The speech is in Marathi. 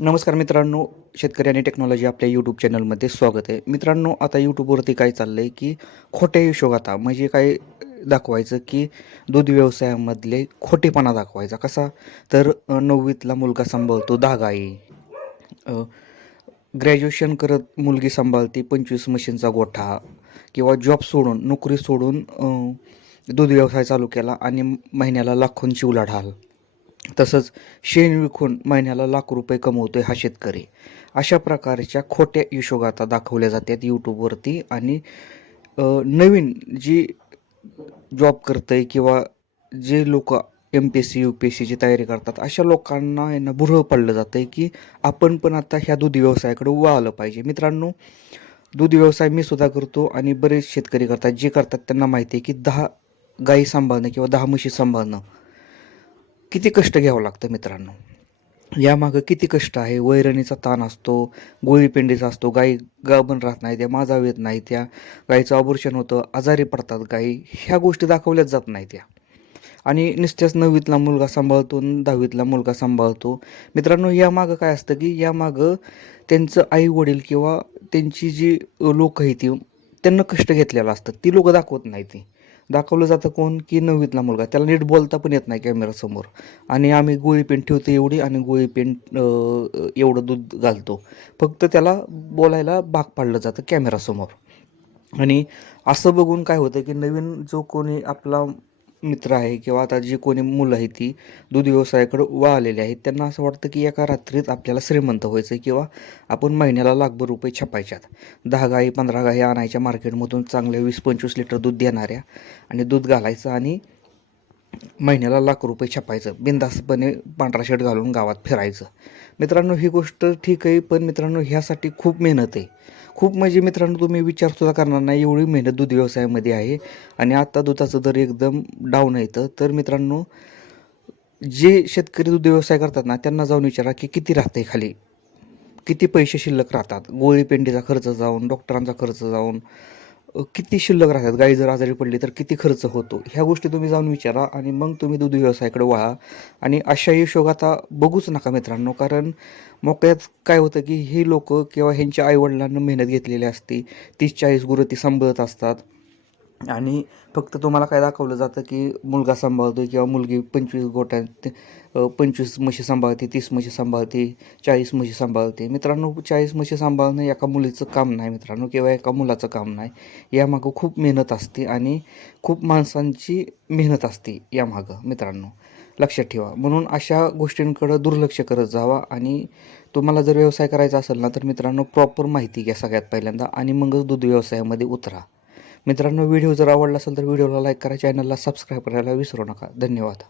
नमस्कार मित्रांनो शेतकरी आणि टेक्नॉलॉजी आपल्या यूट्यूब चॅनलमध्ये स्वागत आहे. मित्रांनो आता यूट्यूबवरती काय चाललं आहे की खोट्या हिशोगाता म्हणजे काय दाखवायचं की दूध व्यवसायामधले खोटेपणा दाखवायचा. कसा? तर नववीतला मुलगा सांभाळतो दहा गाई ग्रॅज्युएशन करत मुलगी सांभाळते पंचवीस मशीनचा गोठा किंवा जॉब सोडून नोकरी सोडून दूध व्यवसाय चालू केला आणि महिन्याला लाखोंची उलाढाल. तसंच शेण विकून महिन्याला लाख रुपये कमवतोय हा शेतकरी. अशा प्रकारच्या खोट्या यशोगाथा दाखवल्या जातात यूट्यूबवरती आणि नवीन जी जॉब करतंय किंवा जे लोक M P S C U P S सीची तयारी करतात अशा लोकांना यांना बुरळ पडलं जातं आहे की आपण पण आता ह्या दूध व्यवसायाकडे वळालं पाहिजे. मित्रांनो दूध व्यवसाय मी सुद्धा करतो आणि बरेच शेतकरी करतात जे करतात त्यांना माहिती आहे की दहा गाई सांभाळणं किंवा दहा म्हशी सांभाळणं किती कष्ट घ्यावं लागतं मित्रांनो? यामागं किती कष्ट आहे? वैरणीचा ताण असतो गोळीपेंडीचा असतो गाई गाभण राहत नाही त्या माझा येत नाही त्या गाईचं ऑपरेशन होतं आजारी पडतात गाई ह्या गोष्टी दाखवल्याच जात नाही त्या आणि नुसत्याच नववीतला मुलगा सांभाळतो दहावीतला मुलगा सांभाळतो. मित्रांनो यामागं काय असतं की यामागं त्यांचं आई वडील किंवा त्यांची जी लोक आहे ती त्यांना कष्ट घेतलेलं असतं. ती लोकं दाखवत नाही ती दाखवलं जातं कोण की नववीतला मुलगा. त्याला नीट बोलता पण येत नाही कॅमेरासमोर आणि आम्ही गोळी पेंट ठेवतो एवढी आणि गोळी पेंट एवढं दूध घालतो. फक्त त्याला बोलायला भाग पाडलं जातं कॅमेरासमोर आणि असं बघून काय होतं की नवीन जो कोणी आपला मित्र आहे किंवा आता जी कोणी मुलं आहे ती दूध व्यवसायाकडे वळालेली आहेत त्यांना असं वाटतं की एका रात्रीत आपल्याला श्रीमंत व्हायचं किंवा आपण महिन्याला लाखभर रुपये छपायच्यात. दहा गाई पंधरा गाई आणायच्या मार्केटमधून चांगल्या वीस पंचवीस लिटर दूध देणाऱ्या आणि दूध घालायचं आणि महिन्याला लाख रुपये छापायचं बिनधास्तपणे पांढरा शर्ट घालून गावात फिरायचं. मित्रांनो ही गोष्ट ठीक आहे पण मित्रांनो ह्यासाठी खूप मेहनत आहे. खूप म्हणजे मित्रांनो तुम्ही विचारसुद्धा करणार नाही एवढी मेहनत दूध व्यवसायामध्ये आहे. आणि आता दुधाचं दर एकदम डाऊन येतं तर मित्रांनो जे शेतकरी दूध व्यवसाय करतात ना त्यांना जाऊन विचारा की किती राहते खाली. किती पैसे शिल्लक राहतात. गोळी पेंडीचा खर्च जाऊन डॉक्टरांचा खर्च जाऊन किती शिल्लक राहतात? गाई जर आजारी पडली तर किती खर्च होतो? ह्या गोष्टी तुम्ही जाऊन विचारा आणि मग तुम्ही दूध व्यवसायाकडे वळा. आणि अशा हिशोग आता बघूच नका मित्रांनो कारण मोकळ्यात काय होतं की ही लोक किंवा ह्यांच्या आईवडिलांना मेहनत घेतलेली असते. तीस चाळीस गुरं ती सांभाळत असतात. आणि फक्त तुम्हाला काय दाखवलं जातं की मुलगा सांभाळतो किंवा मुलगी पंचवीस गोट्यात पंचवीस म्हशी सांभाळते तीस म्हशी सांभाळते चाळीस म्हशी सांभाळते. मित्रांनो चाळीस म्हशी सांभाळणं एका मुलीचं काम नाही मित्रांनो किंवा एका मुलाचं काम नाही. यामागं खूप मेहनत असते आणि खूप माणसांची मेहनत असते यामागं मित्रांनो. लक्षात ठेवा. म्हणून अशा गोष्टींकडं दुर्लक्ष करत जावा आणि तुम्हाला जर व्यवसाय करायचा असेल ना तर मित्रांनो प्रॉपर माहिती घ्या सगळ्यात पहिल्यांदा आणि मगच दूध व्यवसायामध्ये उतरा. मित्रांनो व्हिडिओ जर आवडला असेल तर व्हिडिओला लाईक करा चॅनलला सबस्क्राईब करायला विसरू नका. धन्यवाद.